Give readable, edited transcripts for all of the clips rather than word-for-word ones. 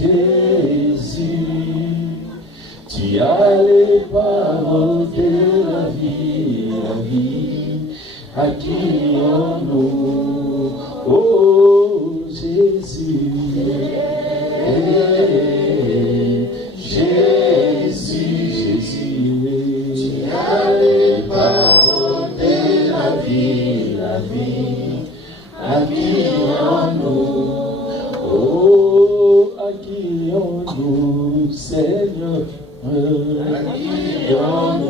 Jésus, tu as les paroles de la vie, accueillons-nous, oh Jésus, Jésus, tu as les paroles de la vie, accueillons-nous, oh accueillons-nous, Seigneur. Accueillons-nous,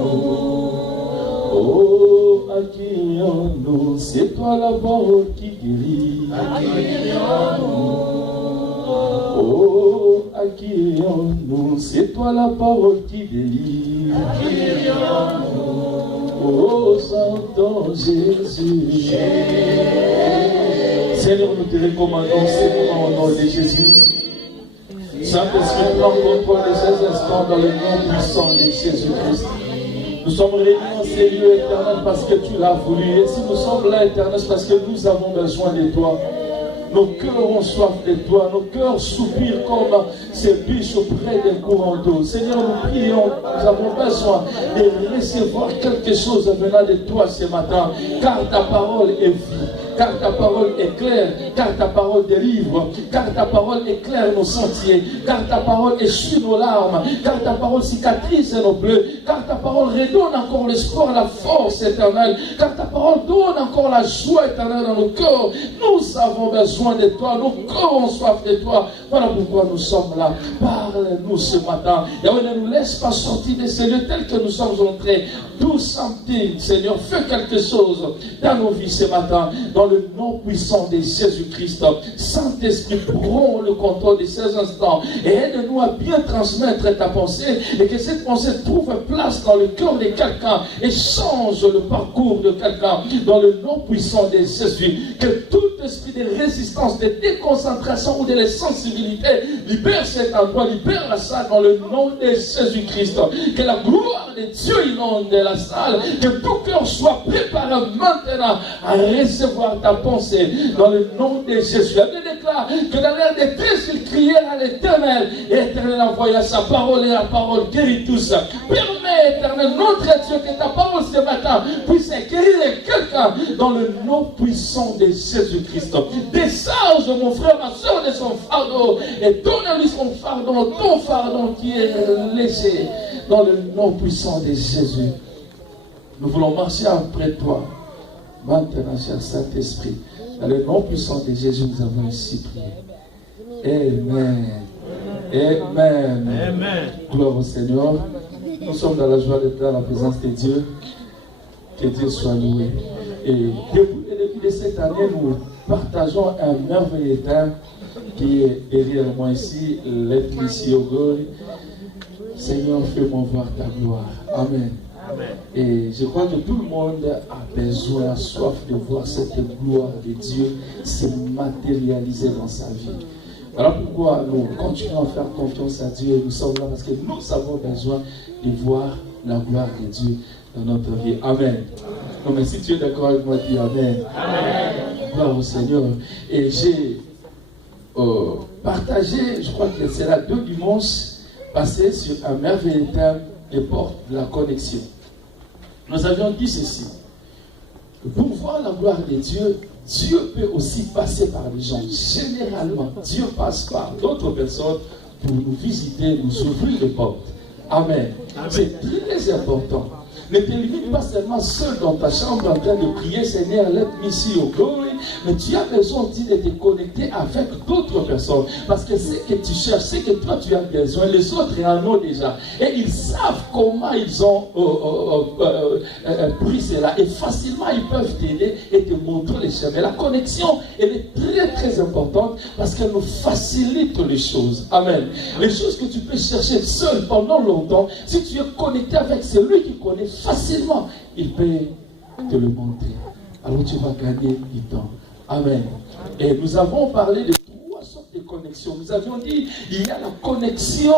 oh accueillons-nous, c'est toi la parole qui guérit. Accueillons-nous, oh accueillons-nous, c'est toi la parole qui délivre. Accueillons-nous, oh Saint Jésus. Seigneur, nous te recommandons, Seigneur, au nom de Jésus. Saint-Esprit, prends contrôle de ces instants dans le nom puissant de Jésus-Christ. Nous sommes réunis en ces lieux éternels parce que tu l'as voulu. Et si nous sommes là éternels, c'est parce que nous avons besoin de toi. Nos cœurs ont soif de toi. Nos cœurs soupirent comme ces biches auprès des courants d'eau. Seigneur, nous prions. Nous avons besoin de recevoir quelque chose venant de toi ce matin. Car ta parole est vie. Car ta parole est claire, car ta parole délivre, car ta parole éclaire nos sentiers, car ta parole essuie nos larmes, car ta parole cicatrise nos bleus, car ta parole redonne encore l'espoir, la force éternelle, car ta parole donne encore la joie éternelle dans nos cœurs. Nous avons besoin de toi, nos cœurs ont soif de toi. Voilà pourquoi nous sommes là. Parle-nous ce matin. Yahweh, ne nous laisse pas sortir de ces lieux tels que nous sommes entrés. Do something, Seigneur, fais quelque chose dans nos vies ce matin. Dans le nom puissant de Jésus-Christ. Saint-Esprit, prends le contrôle de ces instants et aide-nous à bien transmettre ta pensée et que cette pensée trouve place dans le cœur de quelqu'un et change le parcours de quelqu'un dans le nom puissant de Jésus. Que tout esprit de résistance, de déconcentration ou de sensibilité libère cet endroit, libère la salle dans le nom de Jésus-Christ. Que la gloire de Dieu inonde la salle, que tout cœur soit préparé maintenant à recevoir ta pensée dans le nom de Jésus. La Bible déclare que dans l'air des détresse, il criait à l'Éternel et l'Éternel envoya sa parole et la parole guérit tous. Permets, Éternel, notre Dieu, que ta parole ce matin puisse guérir quelqu'un dans le nom puissant de Jésus-Christ. Décharge mon frère, ma soeur de son fardeau et donne-lui son fardeau, ton fardeau qui est léger dans le nom puissant de Jésus. Nous voulons marcher après toi. Maintenant, cher Saint-Esprit, dans le nom puissant de Jésus, nous avons ainsi prié. Amen. Amen. Amen. Gloire au Seigneur. Nous sommes dans la joie d'être dans la présence de Dieu. Que Dieu soit loué. Et depuis le début de cette année, nous partageons un merveilleux temps qui est derrière moi ici, Let me see your glory. Seigneur, fais-moi voir ta gloire. Amen. Amen. Et je crois que tout le monde a besoin, soif de voir cette gloire de Dieu se matérialiser dans sa vie. Alors pourquoi nous continuons à faire confiance à Dieu et nous sommes là parce que nous avons besoin de voir la gloire de Dieu dans notre vie. Amen. Donc, mais si tu es d'accord avec moi, dis Amen. Amen. Gloire au Seigneur. Et j'ai partagé, je crois que c'est là 2 dimanches passés sur un merveilleux thème des portes de la connexion. Nous avions dit ceci, que pour voir la gloire de Dieu, Dieu peut aussi passer par les gens. Généralement, Dieu passe par d'autres personnes pour nous visiter, nous ouvrir les portes. Amen. Amen. C'est très important. Ne te limite pas seulement seul dans ta chambre en train de prier, Seigneur, let me see your glory, mais tu as besoin aussi de te connecter avec d'autres personnes. Parce que ce que tu cherches, ce que toi tu as besoin, les autres en ont déjà. Et ils savent comment ils ont pris cela. Et facilement, ils peuvent t'aider et te montrer les chemins. La connexion, elle est très très importante parce qu'elle nous facilite les choses. Amen. Les choses que tu peux chercher seul pendant longtemps, si tu es connecté avec celui qui connaît facilement, il peut te le montrer. Alors tu vas gagner du temps. Amen. Et nous avons parlé de 3 sortes de connexions. Nous avions dit, il y a la connexion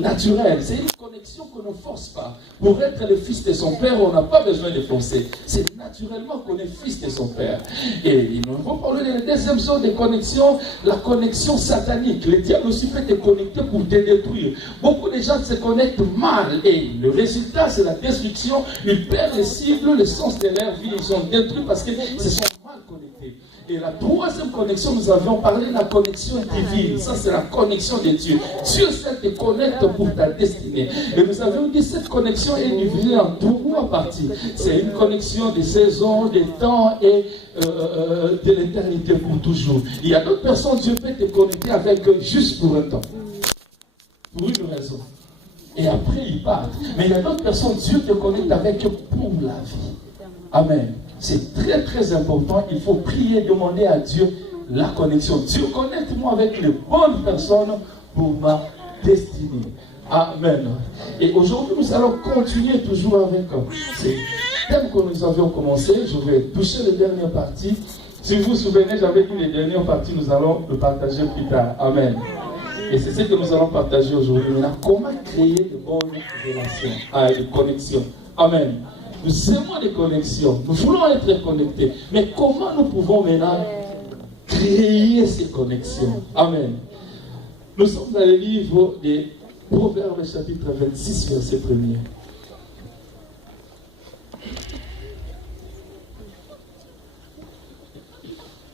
naturelle. C'est une connexion qu'on ne force pas. Pour être le fils de son père, on n'a pas besoin de forcer. C'est naturel. naturellement qu'on est fils de son Père. Et il nous faut parler de la deuxième sorte de connexion, la connexion satanique. Le diable aussi peut te connecter pour te détruire. Beaucoup de gens se connectent mal et le résultat c'est la destruction. Ils perdent les cibles, le sens de leur vie, ils sont détruits parce qu'ils se sont mal connectés. Et la troisième connexion, nous avions parlé de la connexion divine. Ça, c'est la connexion de Dieu. Dieu sait te connecte pour ta destinée. Et nous avions dit que cette connexion est divisée en trois parties. C'est une connexion des saisons, des temps et de l'éternité pour toujours. Il y a d'autres personnes, Dieu peut te connecter avec eux juste pour un temps. Pour une raison. Et après, ils partent. Mais il y a d'autres personnes, Dieu te connecte avec eux pour la vie. Amen. C'est très très important. Il faut prier, demander à Dieu la connexion. Dieu, connecte-moi avec les bonnes personnes pour ma destinée. Amen. Et aujourd'hui, nous allons continuer toujours avec ces thèmes que nous avions commencé. Je vais toucher la dernière partie. Si vous vous souvenez, j'avais dit les dernières parties, nous allons le partager plus tard. Amen. Et c'est ce que nous allons partager aujourd'hui. Maintenant, comment créer de bonnes relations, de connexions. Amen. Nous aimons des connexions, nous voulons être connectés. Mais comment nous pouvons maintenant créer ces connexions? Amen. Nous sommes dans le livre des Proverbes chapitre 26, verset 1er.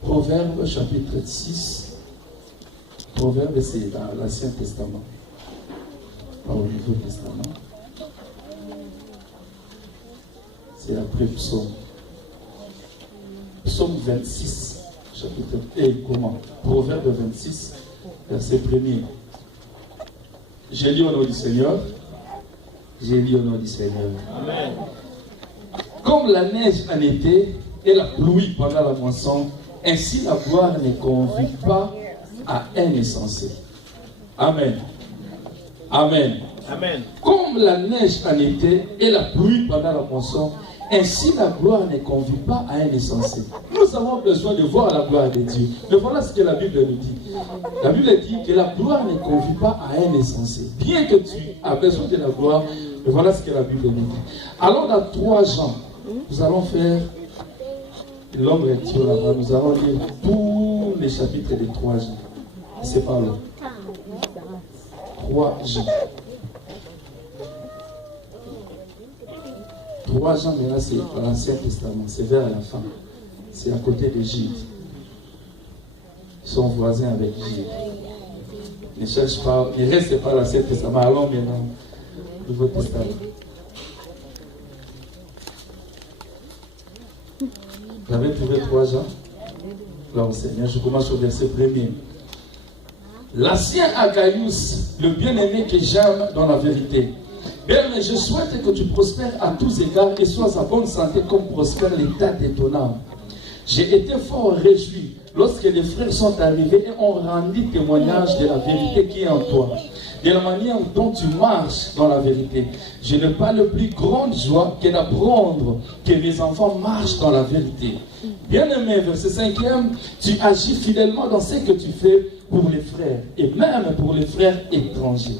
Proverbes chapitre 6. Proverbes, c'est dans l'Ancien Testament, pas au Nouveau Testament. C'est après Psaume. Psaume 26, chapitre 1. Comment? Proverbe 26, verset 1er. J'ai lu au nom du Seigneur. J'ai lu au nom du Seigneur. Amen. Comme la neige en été et la pluie pendant la moisson, ainsi la gloire ne convie pas à un insensé. Amen. Amen. Amen. Comme la neige en été et la pluie pendant la moisson, ainsi la gloire ne convie pas à un insensé. Nous avons besoin de voir la gloire de Dieu. Mais voilà ce que la Bible nous dit. La Bible dit que la gloire ne convie pas à un insensé. Bien que tu as besoin de la gloire, mais voilà ce que la Bible nous dit. Alors dans 3 Jean, nous allons faire l'homme lecture là-bas. Nous allons lire tous les chapitres des 3 Jean. C'est pas là. 3 Jean. 3 Jean, mais là c'est dans l'Ancien Testament, c'est vers la fin. C'est à côté de Gilles. Ils sont voisins avec Gilles. Ne cherche pas, ne reste pas dans l'Ancien Testament, allons maintenant au Nouveau Testament. Vous avez trouvé 3 Jean? Là au Seigneur, je commence au verset 1er. L'ancien Agaius, le bien-aimé que j'aime dans la vérité. Bien, mais je souhaite que tu prospères à tous égards et sois en bonne santé comme prospère l'état de ton âme. J'ai été fort réjoui lorsque les frères sont arrivés et ont rendu témoignage de la vérité qui est en toi, de la manière dont tu marches dans la vérité. Je n'ai pas le plus grande joie que d'apprendre que mes enfants marchent dans la vérité. Bien-aimé, verset 5e, tu agis fidèlement dans ce que tu fais pour les frères et même pour les frères étrangers,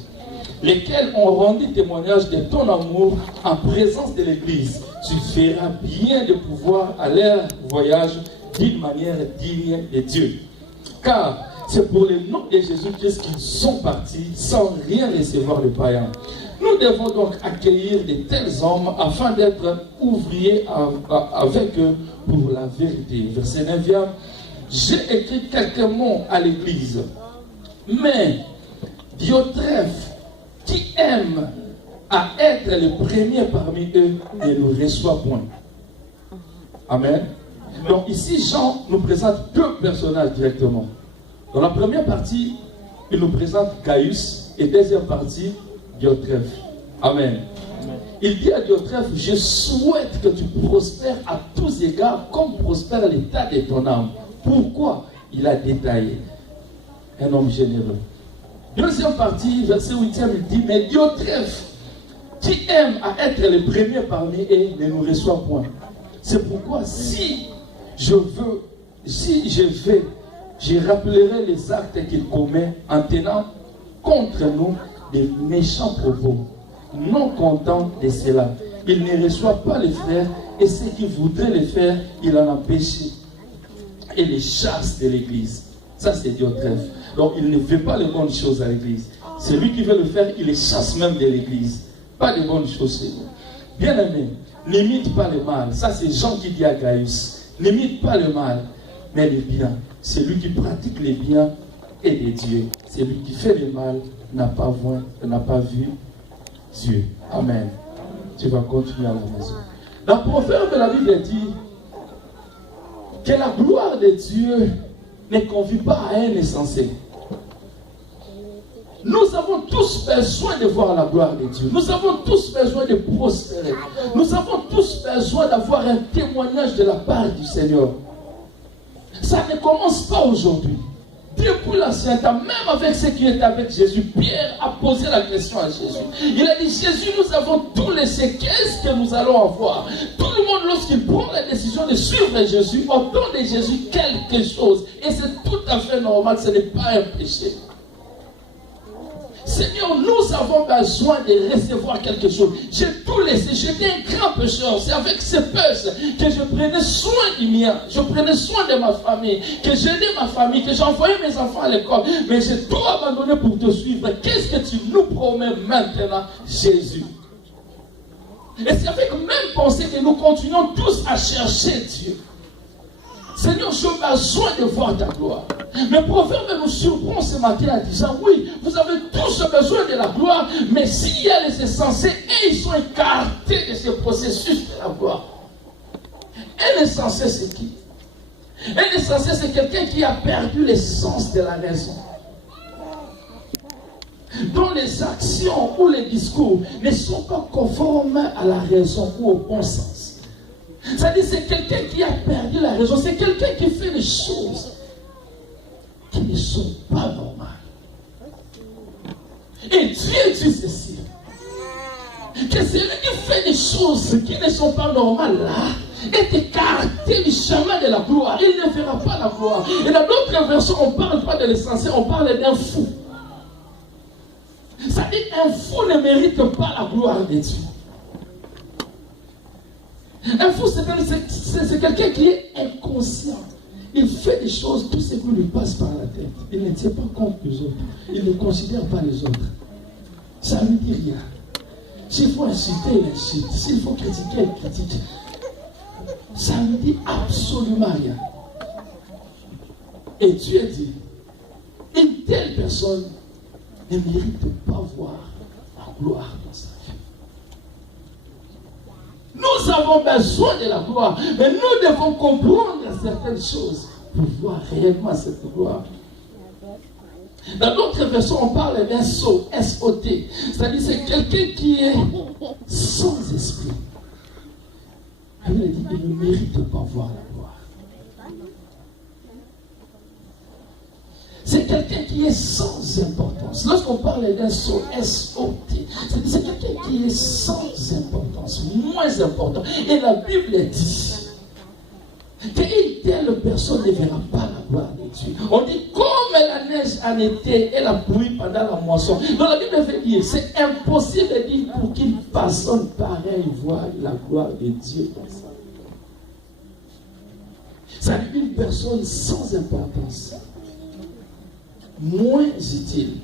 lesquels ont rendu témoignage de ton amour en présence de l'Église. Tu feras bien de pouvoir aller leur voyage d'une manière digne de Dieu. Car c'est pour le nom de Jésus-Christ qu'ils sont partis sans rien recevoir de païens. Nous devons donc accueillir de tels hommes afin d'être ouvriers avec eux pour la vérité. Verset 9e. J'ai écrit quelques mots à l'Église, mais Diotrephe, qui aime à être le premier parmi eux, ne nous reçoit point. Amen. Donc ici, Jean nous présente 2 personnages directement. Dans la première partie, il nous présente Gaius et deuxième partie, Diotrephe. Amen. Il dit à Diotrephe, je souhaite que tu prospères à tous égards comme prospère l'état de ton âme. Pourquoi? Il a détaillé. Un homme généreux. Deuxième partie, verset 8e, il dit, mais Diotrephe, qui aime à être le premier parmi eux, ne nous reçoit point. C'est pourquoi si je vais, je rappellerai les actes qu'il commet en tenant contre nous des méchants propos. Non content de cela, il ne reçoit pas les frères, et ceux qui voudraient les faire, il en a péché. Et les chasse de l'église. Ça, c'est Dieu trêve. Donc, il ne veut pas les bonnes choses à l'église. Celui qui veut le faire, il les chasse même de l'église. Pas les bonnes choses chez nous. Bien aimé, n'imite pas le mal. Ça, c'est Jean qui dit à Gaius. N'imite pas le mal, mais le bien. Celui qui pratique les biens est de Dieu. Celui qui fait le mal n'a pas vu Dieu. Amen. Tu vas continuer à la maison. Dans le proverbe, la Bible dit que la gloire de Dieu ne convie pas à un insensé. Nous avons tous besoin de voir la gloire de Dieu. Nous avons tous besoin de prospérer. Nous avons tous besoin d'avoir un témoignage de la part du Seigneur. Ça ne commence pas aujourd'hui. Depuis l'ancien temps, même avec ceux qui étaient avec Jésus, Pierre a posé la question à Jésus. Il a dit, Jésus, nous avons tout laissé. Qu'est-ce que nous allons avoir? Tout le monde, lorsqu'il prend la décision de suivre Jésus, obtient de Jésus quelque chose. Et c'est tout à fait normal, ce n'est pas un péché. Seigneur, nous avons besoin de recevoir quelque chose. J'ai tout laissé. J'étais un grand pécheur. C'est avec ce péché que je prenais soin du mien. Je prenais soin de ma famille. Que j'aidais ma famille. Que j'envoyais mes enfants à l'école. Mais j'ai tout abandonné pour te suivre. Qu'est-ce que tu nous promets maintenant, Jésus? Et c'est avec même pensée que nous continuons tous à chercher Dieu. Seigneur, j'ai besoin de voir ta gloire. Mais le proverbe nous surprend ce matin en disant, oui, vous avez tous besoin de la gloire, mais s'il y a les insensés, et ils sont écartés de ce processus de la gloire. Un insensé, c'est qui? Un insensé, c'est quelqu'un qui a perdu l'essence de la raison. Dont les actions ou les discours ne sont pas conformes à la raison ou au bon sens. C'est-à-dire, c'est quelqu'un qui a perdu la raison. C'est quelqu'un qui fait des choses qui ne sont pas normales. Et Dieu dit ceci, que celui qui fait des choses qui ne sont pas normales là, est écarté du chemin de la gloire. Il ne verra pas la gloire. Et dans d'autres versions, on ne parle pas de l'essentiel, on parle d'un fou. C'est-à-dire, un fou ne mérite pas la gloire de Dieu. Un fou, c'est quelqu'un qui est inconscient. Il fait des choses, tout ce qui lui passe par la tête. Il ne tient pas compte des autres. Il ne considère pas les autres. Ça ne lui dit rien. S'il faut insulter, il insulte. S'il faut critiquer, il critique. Ça ne lui dit absolument rien. Et Dieu dit, une telle personne ne mérite pas voir la gloire dans sa vie. Nous avons besoin de la gloire, mais nous devons comprendre certaines choses pour voir réellement cette gloire. Dans d'autres versions, on parle d'un sot, S-O-T. C'est-à-dire c'est quelqu'un qui est sans esprit. La Bible dit qu'il ne mérite pas voir la gloire. C'est quelqu'un qui est sans importance. Lorsqu'on parle d'un sot, S-O-T, c'est quelqu'un qui est sans importance, moins important. Et la Bible dit qu'une telle personne ne verra pas la gloire de Dieu. On dit comme la neige en été et la pluie pendant la moisson. Donc la Bible veut dire, c'est impossible de dire pour qu'une personne pareille voie la gloire de Dieu dans sa vie. Ça dit une personne sans importance, moins utile.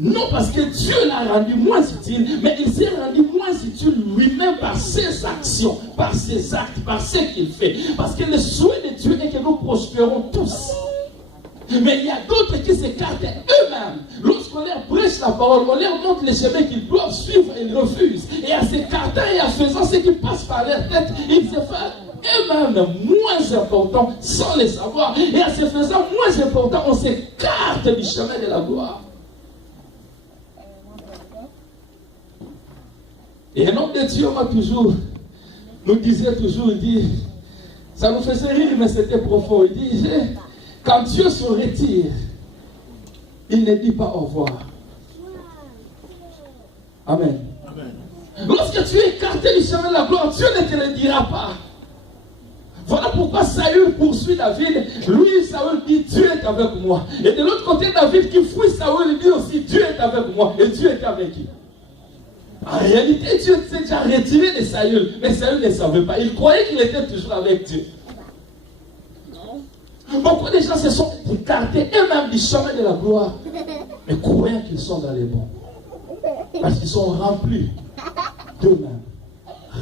Non parce que Dieu l'a rendu moins utile, mais il s'est rendu moins utile lui-même par ses actions, par ses actes, par ce qu'il fait. Parce que le souhait de Dieu est que nous prospérons tous. Mais il y a d'autres qui s'écartent eux-mêmes. Lorsqu'on leur prêche la parole, on leur montre les chemins qu'ils doivent suivre et ils refusent. Et en s'écartant et en faisant ce qui passe par leur tête, ils se font eux-mêmes moins importants sans le savoir. Et en se faisant moins importants, on s'écarte du chemin de la gloire. Et un homme de Dieu nous disait toujours, il dit, ça nous faisait rire, mais c'était profond. Il dit, quand Dieu se retire, il ne dit pas au revoir. Amen. Amen. Lorsque tu es écarté du chemin de la gloire, Dieu ne te le dira pas. Voilà pourquoi Saül poursuit David. Lui, Saül dit, Dieu est avec moi. Et de l'autre côté, David qui fouille Saül, il dit aussi, Dieu est avec moi. Et Dieu est avec lui. En réalité, Dieu s'est déjà retiré de Saül, mais Saül ne savait pas. Il croyait qu'il était toujours avec Dieu. Beaucoup de gens se sont écartés eux-mêmes du chemin de la gloire, mais croyant qu'ils sont dans les bons. Parce qu'ils sont remplis d'eux-mêmes,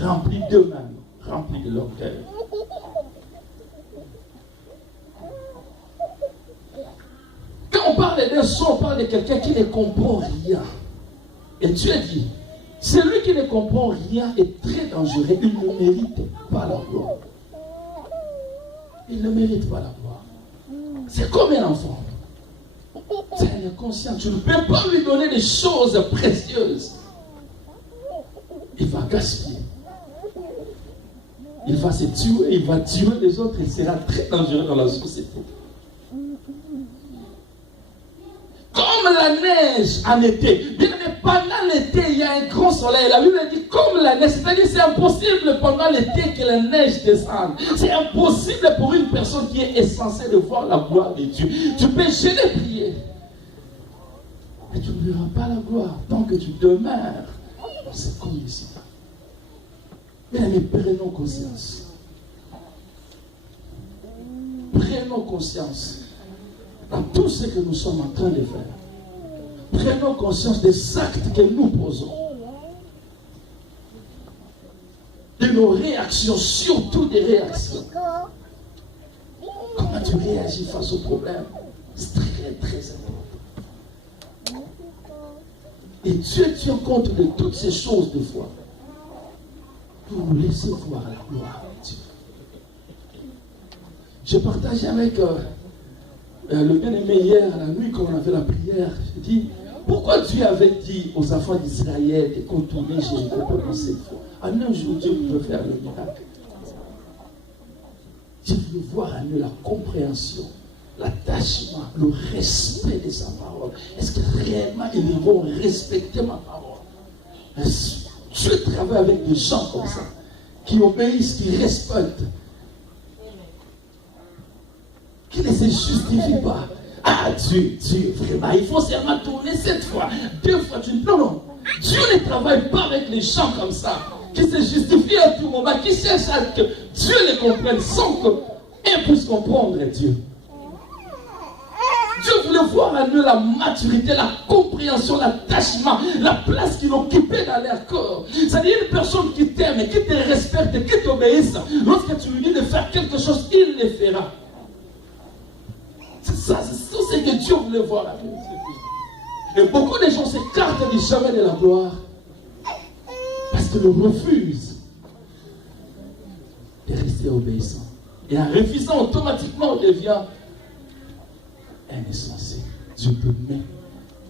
remplis de l'orgueil. Quand on parle d'un son, on parle de quelqu'un qui ne comprend rien. Et Dieu dit, celui qui ne comprend rien est très dangereux, il ne mérite pas la gloire. Il ne mérite pas la gloire. C'est comme un enfant. C'est un inconscient. Tu ne peux pas lui donner des choses précieuses. Il va gaspiller. Il va se tuer, il va tuer les autres et sera très dangereux dans la société. Comme la neige en été. Bien aimé, pendant l'été, il y a un grand soleil. La Bible dit comme la neige. C'est-à-dire c'est impossible pendant l'été que la neige descende. C'est impossible pour une personne qui est censée de voir la gloire de Dieu. Tu peux gêner prier. Mais tu ne verras pas la gloire tant que tu demeures dans cette condition. Bien aimé, prenons conscience. Prenons conscience dans tout ce que nous sommes en train de faire. Prenons conscience des actes que nous posons. De nos réactions, surtout des réactions. Comment tu réagis face au problème? C'est très, très important. Et Dieu tient compte de toutes ces choses de foi pour nous laisser voir la gloire de Dieu. Je partageais avec le bien-aimé hier, à la nuit, quand on avait la prière, je dis, pourquoi Dieu avait dit aux enfants d'Israël de contourner Jéricho pendant 7 fois? En un jour, Dieu pouvait faire le miracle. Dieu voulait voir en eux la compréhension, l'attachement, le respect de sa parole. Est-ce que réellement ils vont respecter ma parole? Dieu travaille avec des gens comme ça, qui obéissent, qui respectent, qui ne se justifient pas. Ah, Dieu, vraiment, il faut seulement tourner 7 fois, 2 fois. Non. Dieu ne travaille pas avec les gens comme ça, qui se justifient à tout moment, qui cherchent à que Dieu les comprenne sans qu'un puisse comprendre Dieu. Dieu voulait voir en eux la maturité, la compréhension, l'attachement, la place qu'il occupait dans leur corps. C'est-à-dire une personne qui t'aime, qui te respecte, qui t'obéisse. Lorsque tu lui dis de faire quelque chose, il le fera. C'est ça, c'est tout ce que Dieu voulait voir avec nous. Et beaucoup de gens s'écartent du chemin de la gloire parce qu'ils refusent de rester obéissants. Et en refusant, automatiquement, on devient un insensé. Dieu te met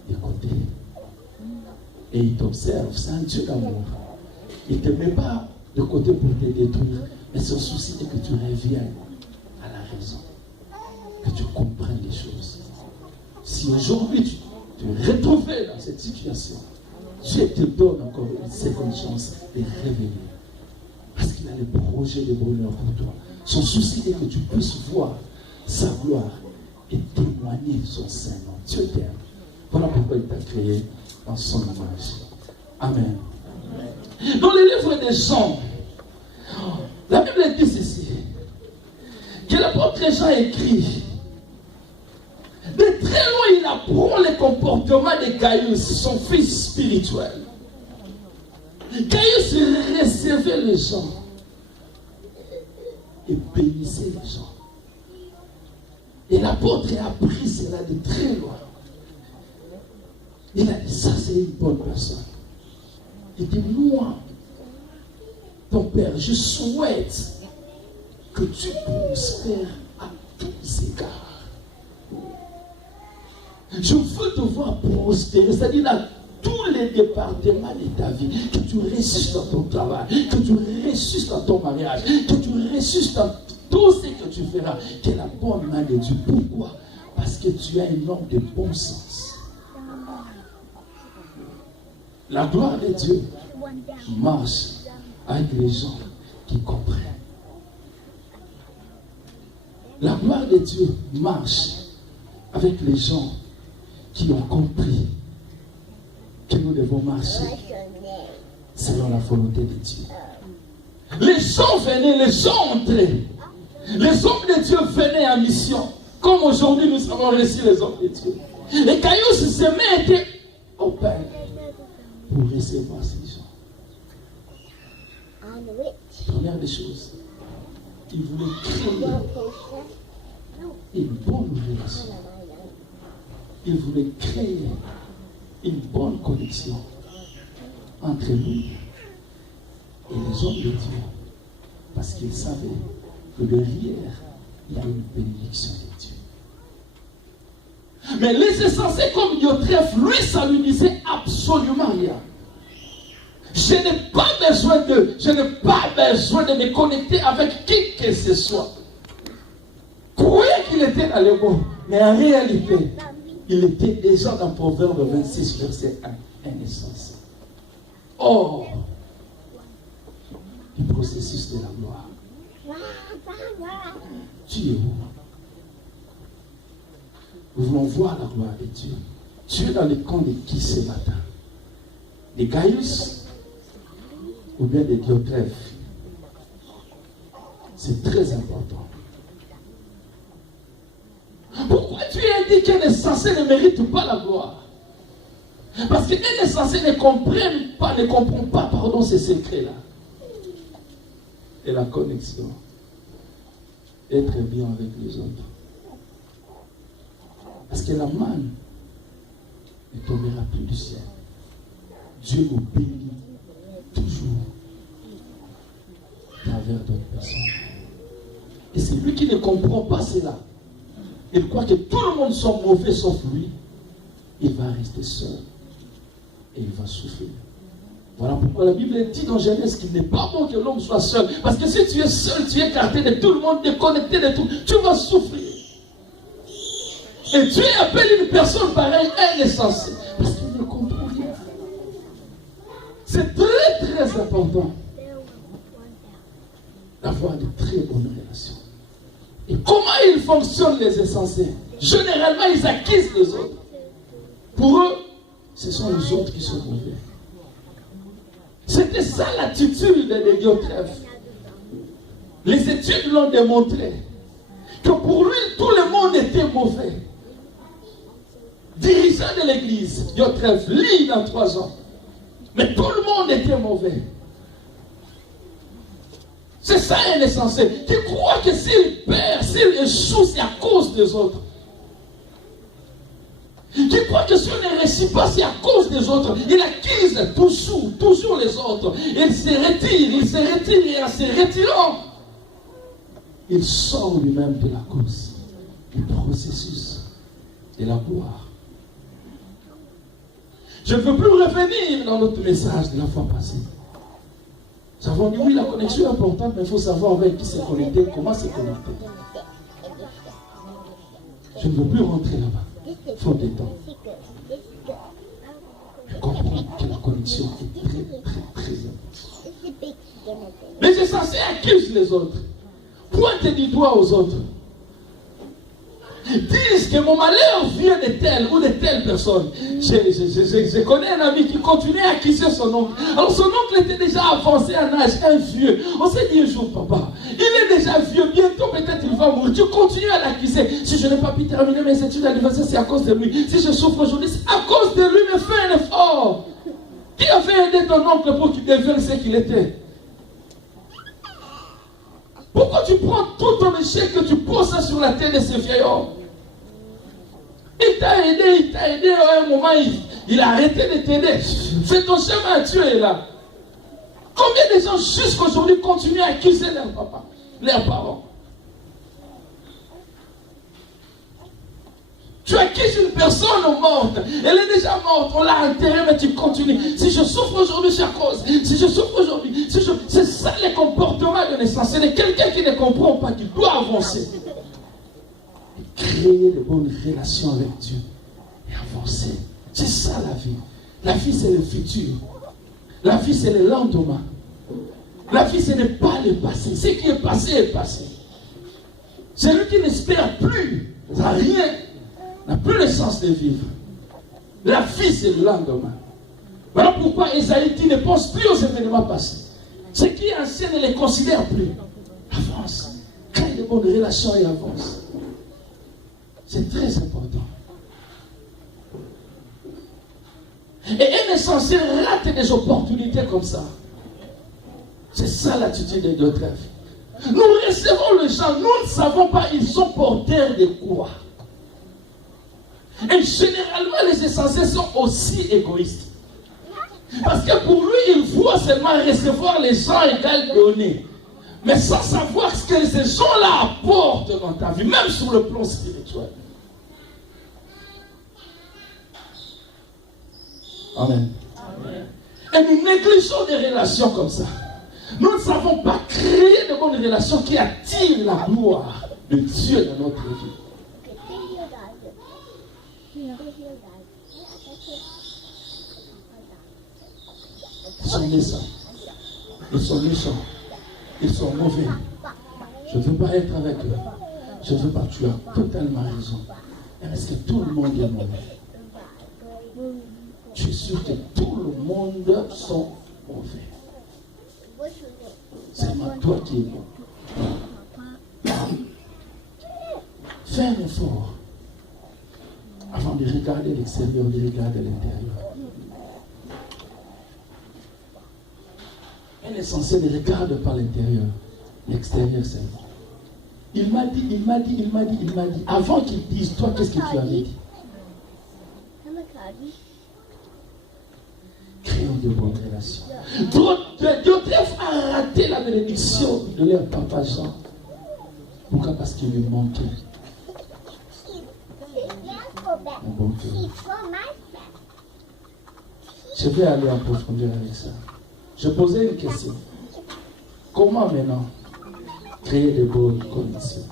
de côté. Et il t'observe. C'est un Dieu d'amour. Il ne te met pas de côté pour te détruire. Mais son souci est que tu reviennes à la raison. Que tu comprennes les choses. Si aujourd'hui tu te retrouvais dans cette situation, Dieu te donne encore une seconde chance de revenir. Parce qu'il a des projets de bonheur pour toi. Son souci est que tu puisses voir sa gloire et témoigner son Saint-Nom. Dieu t'aime. Voilà pourquoi il t'a créé en son image. Amen. Dans le livre des Jean, la Bible dit ceci, que l'apôtre Jean écrit, de très loin il apprend le comportement de Gaius, son fils spirituel. Gaius recevait les gens et bénissait les gens. Et l'apôtre a appris cela de très loin. Il a dit, ça c'est une bonne personne. Il dit, moi, ton père, je souhaite que tu prospères à tous égards. Je veux te voir prospérer, c'est-à-dire dans tous les départements de ta vie, que tu réussisses dans ton travail, que tu réussisses dans ton mariage, que tu réussisses dans tout ce que tu feras, que la bonne main de Dieu. Pourquoi? Parce que tu as un homme de bon sens. La gloire de Dieu marche avec les gens qui comprennent. La gloire de Dieu marche avec les gens qui ont compris que nous devons marcher selon la volonté de Dieu. Les gens venaient, les gens entraient. Les hommes de Dieu venaient en mission. Comme aujourd'hui nous avons reçu les hommes de Dieu. Et Gaius se mettait au Père pour recevoir ces gens. Première des choses, il voulait créer une bonne relation. Il voulait créer une bonne connexion entre lui et les hommes de Dieu. Parce qu'il savait que derrière, il y a une bénédiction de Dieu. Mais les insensés comme Diotrephe, lui, ça lui disait absolument rien. Je n'ai pas besoin de me connecter avec qui que ce soit. Croyez qu'il était dans le bon, mais en réalité, il était déjà dans Proverbe 26, verset 1, un insensé. Or, le processus de la gloire. Tu es où? Nous voulons voir la gloire de Dieu. Tu es dans le camp de qui ce matin? De Gaius ou bien de Diotrephe? C'est très important. Pourquoi tu as dit qu'un insensé ne mérite pas la gloire? Parce qu'un insensé ne comprend pas ces secrets-là. Et la connexion. Être bien avec les autres. Parce que la manne ne tombera plus du ciel. Dieu nous bénit toujours à travers d'autres personnes. Et c'est lui qui ne comprend pas cela. Il croit que tout le monde sont mauvais sauf lui. Il va rester seul. Et il va souffrir. Voilà pourquoi la Bible dit dans Genèse qu'il n'est pas bon que l'homme soit seul. Parce que si tu es seul, tu es écarté de tout le monde, déconnecté de tout, tu vas souffrir. Et Dieu appelle une personne pareille un insensé. Parce qu'il ne comprend rien. C'est très très important d'avoir de très bonnes relations. Et comment ils fonctionnent les insensés? Généralement, ils accusent les autres. Pour eux, ce sont les autres qui sont mauvais. C'était ça l'attitude de Diotrephe. Les études l'ont démontré. Que pour lui, tout le monde était mauvais. Dirigeant de l'église, Diotrephe, lit dans 3 ans. Mais tout le monde était mauvais. C'est ça un insensé. Qui croit que s'il perd, s'il échoue, c'est à cause des autres. Qui croit que si on ne réussit pas, c'est à cause des autres. Il accuse toujours les autres. Il se retire, et en se retirant, il sort lui-même de la cause, du processus de la gloire. Je ne veux plus revenir dans notre message de la fois passée. Nous avons dit oui, la connexion est importante, mais il faut savoir avec qui se connecter, comment se connecter. Je ne veux plus rentrer là-bas. Faute de temps. Je comprends que la connexion est très, très, très importante. Les insensés accusent les autres. Pointent du doigt aux autres. Disent que mon malheur vient de telle ou de telle personne. Je connais un ami qui continuait à accuser son oncle. Alors son oncle était déjà avancé en âge, un vieux. On s'est dit un jour, papa, il est déjà vieux, bientôt peut-être il va mourir. Tu continues à l'accuser. Si je n'ai pas pu terminer mes études à l'université, c'est à cause de lui. Si je souffre aujourd'hui, c'est à cause de lui, mais fais un effort. Qui avait aidé ton oncle pour qu'il devienne ce qu'il était? Pourquoi tu prends tout ton échec que tu poses ça sur la tête de ce vieil homme? Il t'a aidé, à un moment, il a arrêté de t'aider. Fais ton chemin, Dieu est là. Combien de gens jusqu'aujourd'hui continuent à accuser leur papa, leurs parents? Tu accuses une personne morte, elle est déjà morte, on l'a enterrée, mais tu continues. Si je souffre aujourd'hui, c'est à cause. Si je souffre aujourd'hui, c'est ça le comportement de naissance. C'est quelqu'un qui ne comprend pas, qui doit avancer. Créer de bonnes relations avec Dieu et avancer. C'est ça la vie. La vie, c'est le futur. La vie, c'est le lendemain. La vie, ce n'est pas le passé. Ce qui est passé est passé. Celui qui n'espère plus à rien n'a plus le sens de vivre. La vie, c'est le lendemain. Voilà pourquoi Esaïe dit, ne pense plus aux événements passés. Ce qui est ancien ne les considère plus. Avance. Crée de bonnes relations et avance. C'est très important. Et un essentiel rate des opportunités comme ça. C'est ça l'attitude de notre vie. Nous recevons les gens, nous ne savons pas, ils sont porteurs de quoi. Et généralement, les essentiels sont aussi égoïstes. Parce que pour lui, il voit seulement recevoir les gens égales données. Mais sans savoir ce que ces gens-là apportent dans ta vie, même sur le plan spirituel. Amen. Amen. Et nous négligeons des relations comme ça. Nous ne savons pas créer de bonnes relations qui attirent la gloire de Dieu dans notre vie. Ils sont méchants. Ils sont méchants. Ils sont mauvais. Je ne veux pas être avec eux. Je ne veux pas. Tu as totalement raison. Est-ce que tout le monde est mauvais? Je suis sûr que tout le monde sont mauvais. C'est seulement toi qui es bon. Fais un effort avant de regarder l'extérieur, de regarder l'intérieur. Un essentiel ne regarde pas l'intérieur. L'extérieur, c'est bon. Il m'a dit. Avant qu'il dise, toi, qu'est-ce que tu avais dit? Créons de bonnes relations. D'autres a raté la bénédiction de leur papa Jean. Pourquoi? Parce qu'il lui manquait un bon cœur. Je vais aller en profondeur avec ça. Je posais une question. Comment maintenant créer de bonnes conditions?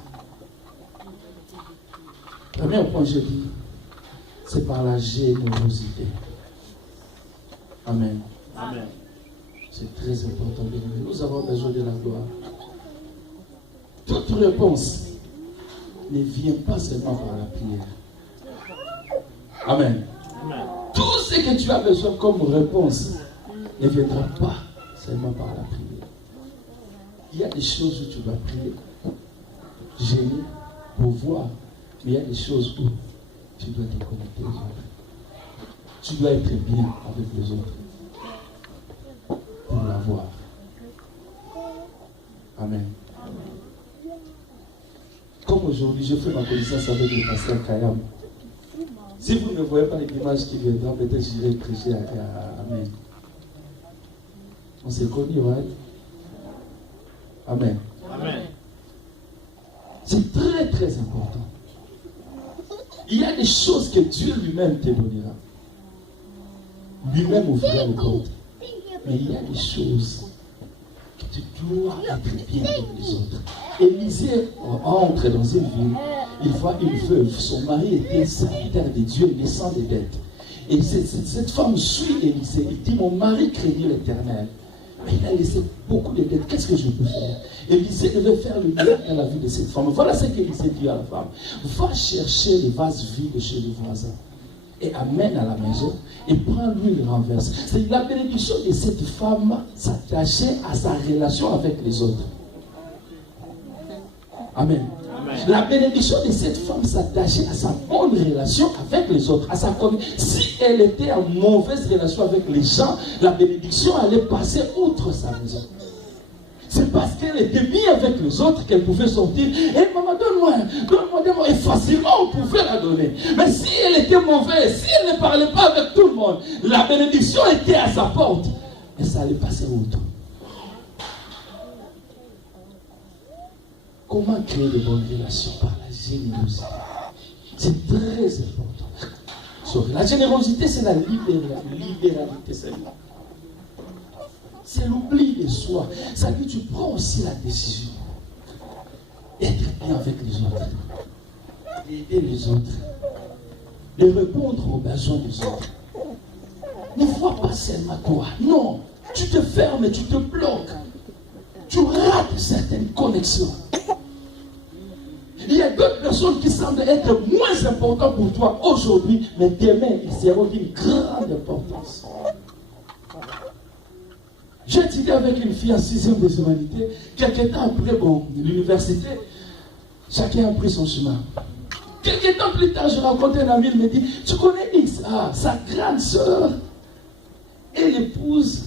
Premier point, je dis, c'est par la générosité. Amen. Amen. C'est très important. Nous avons besoin de la gloire. Toute réponse ne vient pas seulement par la prière. Amen. Amen. Tout ce que tu as besoin comme réponse ne viendra pas seulement par la prière. Il y a des choses où tu dois prier, gêner, pour voir, mais il y a des choses où tu dois te connecter aux autres. Tu dois être bien avec les autres pour l'avoir. Amen. Comme aujourd'hui, je fais ma connaissance avec le pasteur Kayam. Si vous ne voyez pas les images qui viendront, peut-être j'irai prêcher à Amen. On s'est connus, right? Amen. Amen. C'est très très important. Il y a des choses que Dieu lui-même te donnera. Lui-même ouvrira les portes. Mais il y a des choses que tu dois être bien avec les autres. Élisée entre dans une ville, il voit une veuve. Son mari était serviteur de Dieu, laissant des dettes. Et cette femme suit Élisée. Il dit, mon mari craignait l'Éternel. Mais il a laissé beaucoup de dettes. Qu'est-ce que je peux faire? Élisée devait faire le bien dans la vie de cette femme. Voilà ce qu'Élisée dit à la femme. Va chercher les vases vides chez les voisins et amène à la maison et prends-lui le renverse. C'est la bénédiction de cette femme s'attacher à sa relation avec les autres. Amen. Amen. La bénédiction de cette femme s'attachait à sa bonne relation avec les autres, à sa communauté. Si elle était en mauvaise relation avec les gens, la bénédiction allait passer outre sa maison. C'est parce qu'elle était bien avec les autres qu'elle pouvait sortir. Et maman, donne-moi. Et facilement, on pouvait la donner. Mais si elle était mauvaise, si elle ne parlait pas avec tout le monde, la bénédiction était à sa porte. Et ça allait passer outre. Comment créer de bonnes relations? Par la générosité. C'est très important. La générosité, c'est la libéralité seulement. C'est l'oubli de soi. Ça veut dire que tu prends aussi la décision d'être bien avec les autres, d'aider les autres, de répondre aux besoins des autres. Ne vois pas seulement toi. Non, tu te fermes, tu te bloques. Tu rates certaines connexions. Il y a d'autres personnes qui semblent être moins importantes pour toi aujourd'hui, mais demain, ils seront d'une grande importance. J'ai étudié avec une fille en 6e des humanités. Quelques temps après, l'université, chacun a pris son chemin. Quelques temps plus tard, je rencontre un ami, il me dit, tu connais X? Ah, sa grande soeur et l'épouse.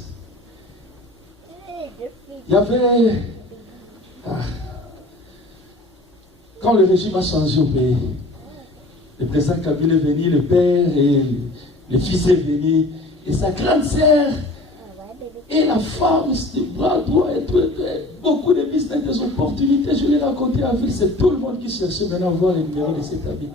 Il y avait... quand le régime a changé au pays, le président Kabila est venu, le père et le fils est venu, et sa grande sœur et la femme, c'était bras droit et tout, beaucoup de business, des opportunités. Je l'ai raconté à vie, c'est tout le monde qui cherchait maintenant à voir le numéro de cet ami.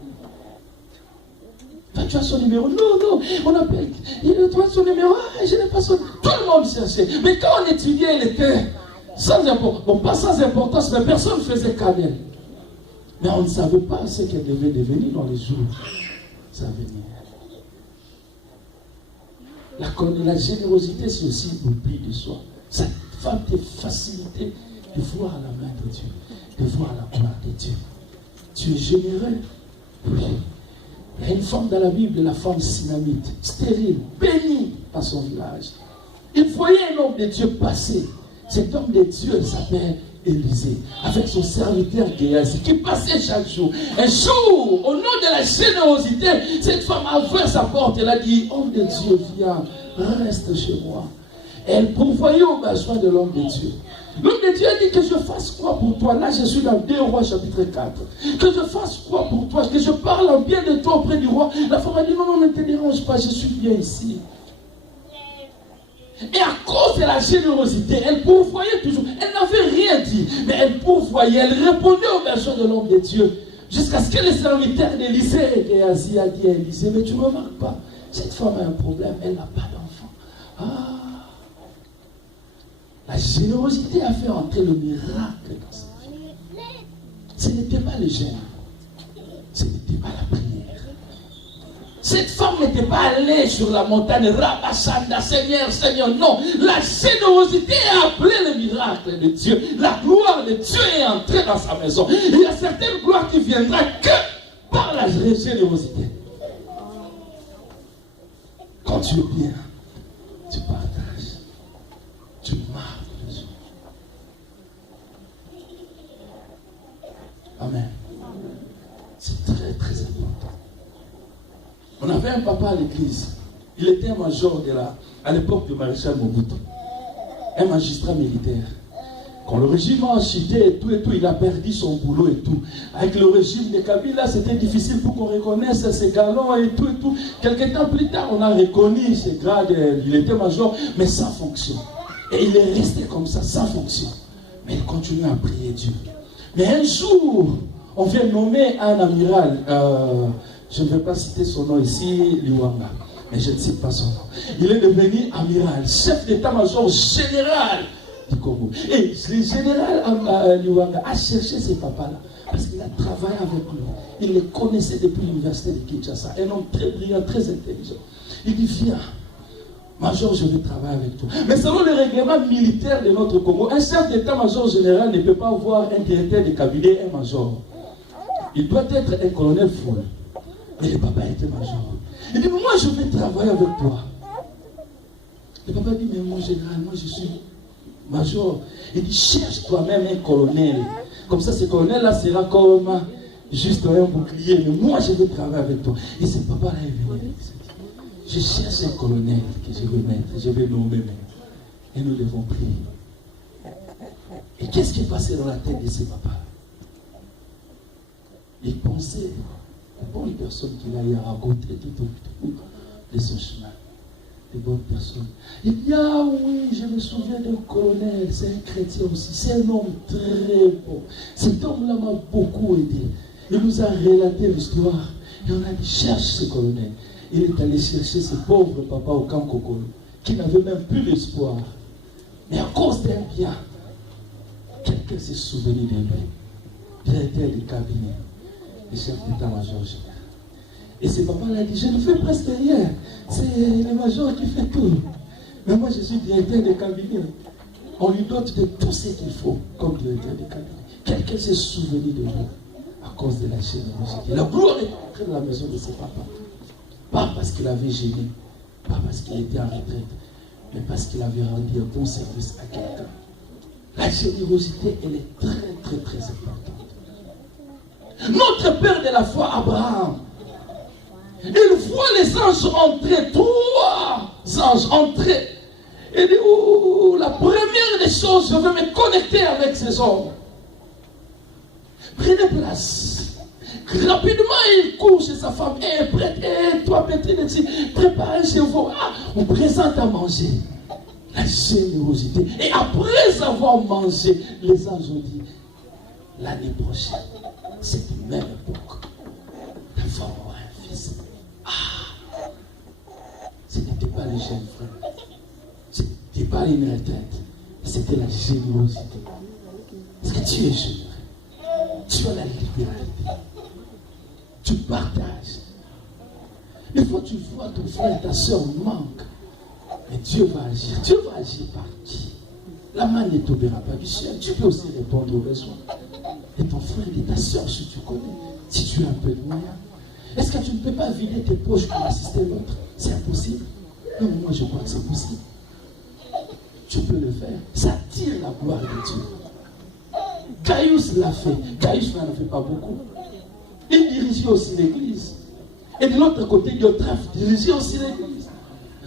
Tu as son numéro? Non, on appelle. Tu as son numéro? Ah, je n'ai pas son numéro. Tout le monde cherchait. Mais quand on étudiait, il était sans importance. Bon, pas sans importance, mais personne ne faisait cas d'elle. Mais on ne savait pas ce qu'elle devait devenir dans les jours à venir. La générosité, c'est aussi l'oubli de soi. Ça va te faciliter de voir la main de Dieu, de voir la gloire de Dieu. Tu es généreux? Oui. Il y a une femme dans la Bible, la femme Sinamite, stérile, bénie par son village. Il voyait un homme de Dieu passer. Cet homme de Dieu s'appelle Élisée, avec son serviteur Géasi, qui passait chaque jour. Un jour, au nom de la générosité, cette femme a ouvert sa porte. Elle a dit, homme de Dieu, viens, reste chez moi. Elle pourvoyait aux besoins de l'homme de Dieu. L'homme de Dieu a dit que je fasse quoi pour toi? Là, je suis dans 2 Rois chapitre 4. Que je fasse quoi pour toi? Que je parle en bien de toi auprès du roi. La femme a dit, non, ne te dérange pas, je suis bien ici. Et à cause de la générosité, elle pourvoyait toujours. Elle n'avait rien dit, mais elle pourvoyait, elle répondait aux besoins de l'homme de Dieu. Jusqu'à ce que le serviteur d'Élisée, Géasi, a dit à Élisée, mais tu ne remarques pas, cette femme a un problème, elle n'a pas d'enfant. Ah! La générosité a fait entrer le miracle dans sa vie. Ce n'était pas le jeûne, ce n'était pas la prière. Cette femme n'était pas allée sur la montagne Rabashanda, Seigneur, Seigneur, non. La générosité a appelé le miracle de Dieu. La gloire de Dieu est entrée dans sa maison. Il y a certaines gloires qui viendront que par la générosité. Quand tu es bien, tu partages, tu marques les autres. Amen. C'est très très important. On avait un papa à l'église. Il était un major à l'époque du maréchal Mobutu. Un magistrat militaire. Quand le régime a chuté et tout, il a perdu son boulot et tout. Avec le régime de Kabila, c'était difficile pour qu'on reconnaisse ses galons et tout. Quelques temps plus tard, on a reconnu ses grades. Il était major, mais sans fonction. Et il est resté comme ça, sans fonction. Mais il continue à prier Dieu. Mais un jour, on vient nommer un amiral. Je ne vais pas citer son nom ici, Liwanga, mais je ne cite pas son nom. Il est devenu amiral, chef d'état-major général du Congo. Et le général Liwanga a cherché ces papas-là, parce qu'il a travaillé avec lui. Il les connaissait depuis l'université de Kinshasa. Un homme très brillant, très intelligent. Il dit, viens, major, je vais travailler avec toi. Mais selon le règlement militaire de notre Congo, un chef d'état-major général ne peut pas avoir un directeur de cabinet, un major. Il doit être un colonel full. Mais le papa était major. Il dit, moi je vais travailler avec toi. Le papa dit, mais moi général, moi je suis major. Il dit, cherche toi-même un colonel. Comme ça, ce colonel-là sera comme juste un bouclier. Mais moi je vais travailler avec toi. Et ce papa-là est venu. Je cherche un colonel que je vais mettre. Je vais nommer même. Et nous devons prier. Et qu'est-ce qui est passé dans la tête de ce papa? Il pensait les bonnes personnes qu'il a eu à rencontrer tout au bout de son chemin. Les bonnes personnes. Il dit, ah oui, je me souviens d'un colonel, c'est un chrétien aussi, c'est un homme très bon. Cet homme-là m'a beaucoup aidé. Il nous a relaté l'histoire. Et on a dit, cherche ce colonel. Il est allé chercher ce pauvre papa au camp Kokolo, qui n'avait même plus d'espoir. Mais à cause d'un bien, quelqu'un s'est souvenu de lui. Directeur du cabinet. Le chef d'état-major général. Et ce papa-là a dit, je ne fais presque rien. C'est le major qui fait tout. Mais moi, je suis directeur de cabinet. On lui dote de tout ce qu'il faut comme directeur de cabinet. Quelqu'un s'est souvenu de lui à cause de la générosité. La gloire est entrée dans la maison de ses papas. Pas parce qu'il avait gêné, pas parce qu'il était en retraite, mais parce qu'il avait rendu un bon service à quelqu'un. La générosité, elle est très, très, très importante. Notre père de la foi, Abraham, il voit les anges entrer, 3 anges entrer. Il dit, oh, la première des choses, je veux me connecter avec ces hommes. Prenez place. Rapidement, il court chez sa femme. Et prête, toi, Pétrine, préparez chez vous. Ah, on présente à manger. La générosité. Et après avoir mangé, les anges ont dit, l'année prochaine, cette même époque, ta femme aura un fils. Ah, ce n'était pas les jeunes frères. Ce n'était pas une retraite. C'était la générosité. Parce que tu es généreux. Tu as la libéralité. Tu partages. Des fois, tu vois ton frère et ta soeur manquent. Mais Dieu va agir. Dieu va agir par qui? La main ne tombera pas du ciel. Tu peux aussi répondre aux besoins. Et ton frère et ta soeur, si tu connais, si tu as un peu de moyens. Est-ce que tu ne peux pas vider tes poches pour assister l'autre? C'est impossible. Non, mais moi je crois que c'est possible. Tu peux le faire. Ça attire la gloire de Dieu. Caius l'a fait. Caius n'en a fait pas beaucoup. Il dirigeait aussi l'église. Et de l'autre côté, Diotrephe dirigeait aussi l'église.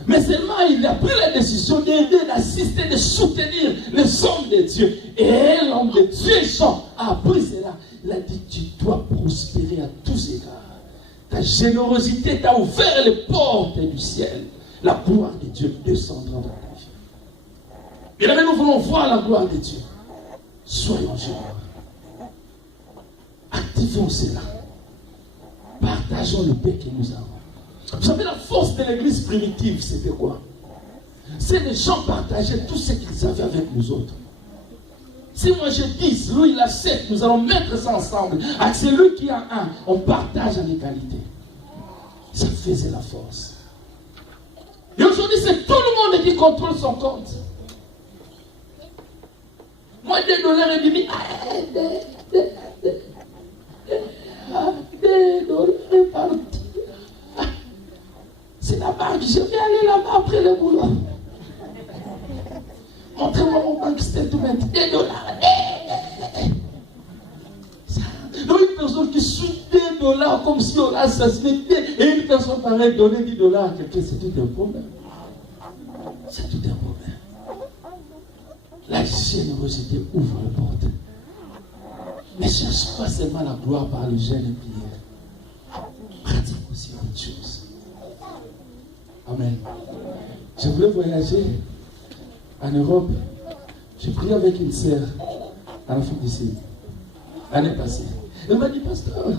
Mais seulement il a pris la décision d'aider, d'assister, de soutenir les hommes de Dieu. Et l'homme de Dieu, Jean, a appris cela. Il a dit, tu dois prospérer à tous égards. Ta générosité t'a ouvert les portes du ciel. La gloire de Dieu descendra dans ta vie. Et là, nous voulons voir la gloire de Dieu. Soyons généreux. Activons cela. Partageons le paix que nous avons. Vous savez, la force de l'église primitive, c'était quoi? C'est les gens partageaient tout ce qu'ils avaient avec nous autres. Si moi j'ai 10, lui il a 7, nous allons mettre ça ensemble. Avec celui qui a 1, on partage en égalité. Ça faisait la force. Et aujourd'hui, c'est tout le monde qui contrôle son compte. Moi, $2 et demi. $2 partout. C'est la banque, je vais aller là-bas après le boulot. Montrez-moi mon bank statement. $2. Donc une personne qui suit $2 comme si on assassiné, et une personne pareille donner $10 à quelqu'un, c'est tout un problème. C'est tout un problème. La générosité ouvre les portes. Ne cherche pas seulement la gloire par le jeûne et prière. Pratique aussi autre chose. Amen. Je voulais voyager en Europe. J'ai prié avec une sœur en Afrique du Sud l'année passée. Elle m'a dit, pasteur,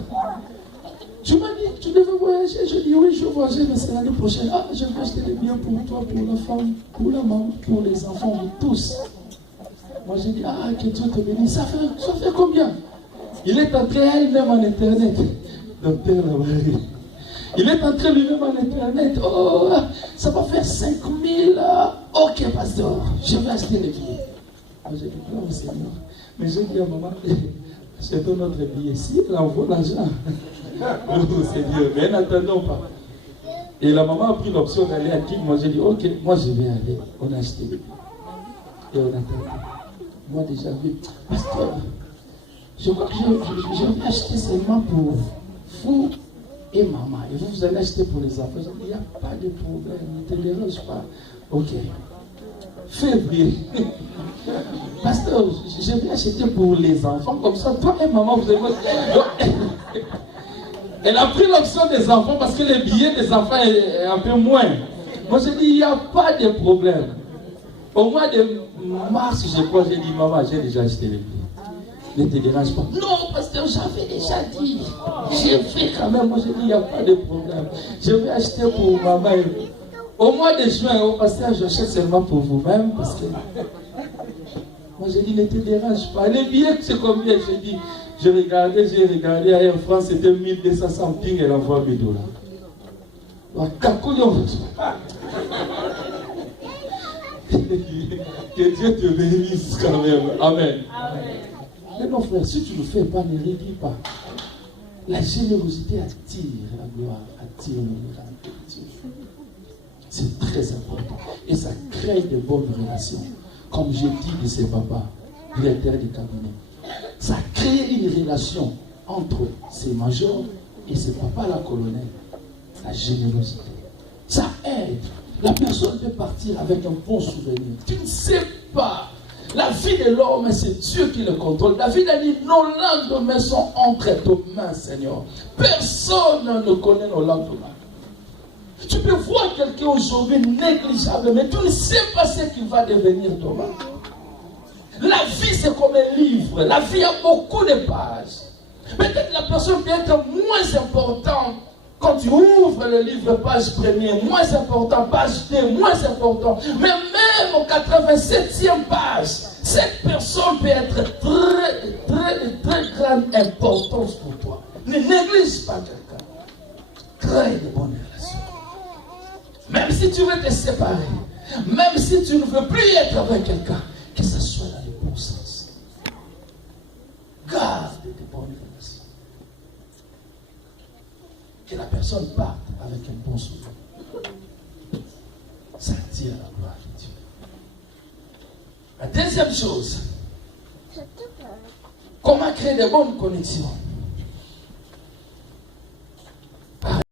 tu m'as dit que tu devais voyager. Je dis oui, je vais voyager, mais c'est l'année prochaine. Ah, je vais acheter des biens pour toi, pour la femme, pour la maman, pour les enfants, pour tous. Moi j'ai dit, ah, que Dieu te bénisse. Ça fait combien? Il est entré elle-même en internet. Docteur Labrari. Il est entré lui-même en internet. Oh, ça va faire 5 000. Ok, pasteur, je vais acheter les billets. Moi j'ai dit, non, Seigneur. Mais j'ai dit à maman, achetons notre billet. Si elle envoie l'argent, nous, Seigneur, mais n'attendons pas. Et la maman a pris l'option d'aller à Kik. Moi j'ai dit, ok, moi je vais aller. On a acheté les billets. Et on attend. Moi déjà vu, pasteur, je crois que je vais acheter seulement pour vous et maman. Et vous allez acheter pour les enfants. Je dis, il n'y a pas de problème, ne te dérange pas. Ok. Février. Pasteur, je vais acheter pour les enfants. Comme ça, toi et maman, vous avez... Elle a pris l'option des enfants parce que les billets des enfants est un peu moins. Moi, je dis, il n'y a pas de problème. Au mois de mars, je crois, j'ai dit, maman, j'ai déjà acheté les billets. Ne te dérange pas. Non, pasteur, j'avais déjà dit. J'ai fait quand même. Moi, j'ai dit, il n'y a pas de problème. Je vais acheter pour maman. Au mois de juin, au pasteur, j'achète seulement pour vous-même. Parce que moi, j'ai dit, ne te dérange pas. Les billets, c'est combien? J'ai dit, j'ai regardé à Air France, c'était 1200 something, elle envoie $1000. Que Dieu te bénisse quand même. Amen. Amen. Mais non, frère, si tu ne le fais pas, ne rédis pas. La générosité attire la gloire, attire le miracle de Dieu. C'est très important. Et ça crée de bonnes relations. Comme j'ai dit de ses papas, directeur du cabinet. Ça crée une relation entre ces majors et ces papas, la colonel. La générosité. Ça aide. La personne peut partir avec un bon souvenir. Tu ne sais pas. La vie de l'homme, c'est Dieu qui le contrôle. David a dit, nos lendemains sont entre tes mains, Seigneur. Personne ne connaît nos lendemains. Tu peux voir quelqu'un aujourd'hui négligeable, mais tu ne sais pas ce qu'il va devenir demain. La vie, c'est comme un livre. La vie a beaucoup de pages. Peut-être la personne peut être moins importante. Quand tu ouvres le livre, page première, moins important, page 2, moins important. Mais même au 87e page, cette personne peut être très grande importance pour toi. Ne néglige pas quelqu'un. Crée de bonnes relations. Même si tu veux te séparer, même si tu ne veux plus être avec quelqu'un, que ce soit dans le bon sens. Garde de bonnes relations. Que la personne parte avec un bon souvenir. Ça attire la gloire de Dieu. La deuxième chose, comment créer de bonnes connexions?